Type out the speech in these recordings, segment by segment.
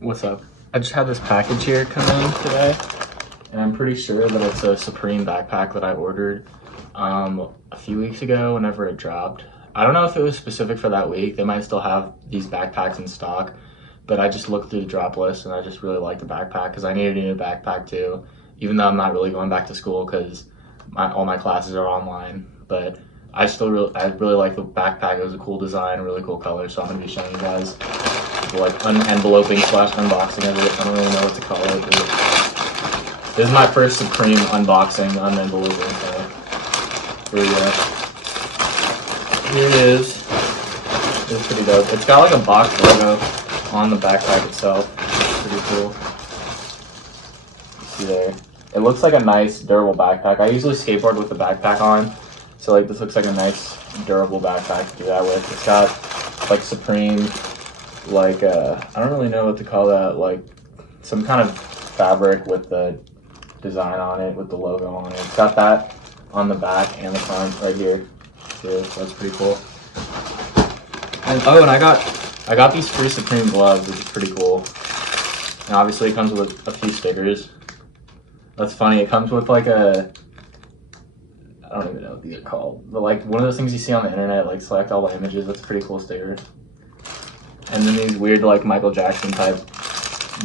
What's up? I just had this package here come in today, and I'm pretty sure that it's a Supreme backpack that I ordered a few weeks ago whenever it dropped. I don't know if it was specific for that week. They might still have these backpacks in stock, but I just looked through the drop list and I just really liked the backpack because I needed a new backpack too, even though I'm not really going back to school because all my classes are online. But I really like the backpack. It was a cool design, really cool color, so I'm going to be showing you guys the enveloping slash unboxing of it. I don't really know what to call it. This is my first Supreme unboxing, unenveloping, so here we go. Here it is. It's pretty dope. It's got like a box logo on the backpack itself. Pretty cool. See there. It looks like a nice durable backpack. I usually skateboard with the backpack on, so like this looks like a nice durable backpack to do that with. It's got like Supreme, like I don't really know what to call that, like some kind of fabric with the design on it, with the logo on it. It's got that on the back and the front right here too, so that's pretty cool. And oh, and I got these free Supreme gloves, which is pretty cool. And obviously it comes with a few stickers. That's funny, it comes with like I don't even know what these are called, but like one of those things you see on the internet, like select all the images. That's a pretty cool sticker. And then these weird like Michael Jackson type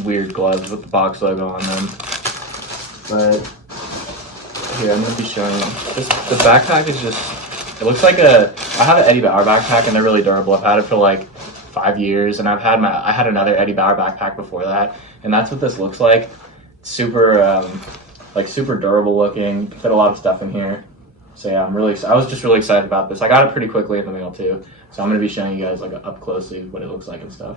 weird gloves with the box logo on them. But here, I'm gonna be showing you. The backpack is just, it looks like I have an Eddie Bauer backpack and they're really durable. I've had it for like 5 years, and I had another Eddie Bauer backpack before that, and that's what this looks like. Super super durable looking, fit a lot of stuff in here. So yeah, I was just really excited about this. I got it pretty quickly in the mail too, so I'm gonna be showing you guys like up closely what it looks like and stuff.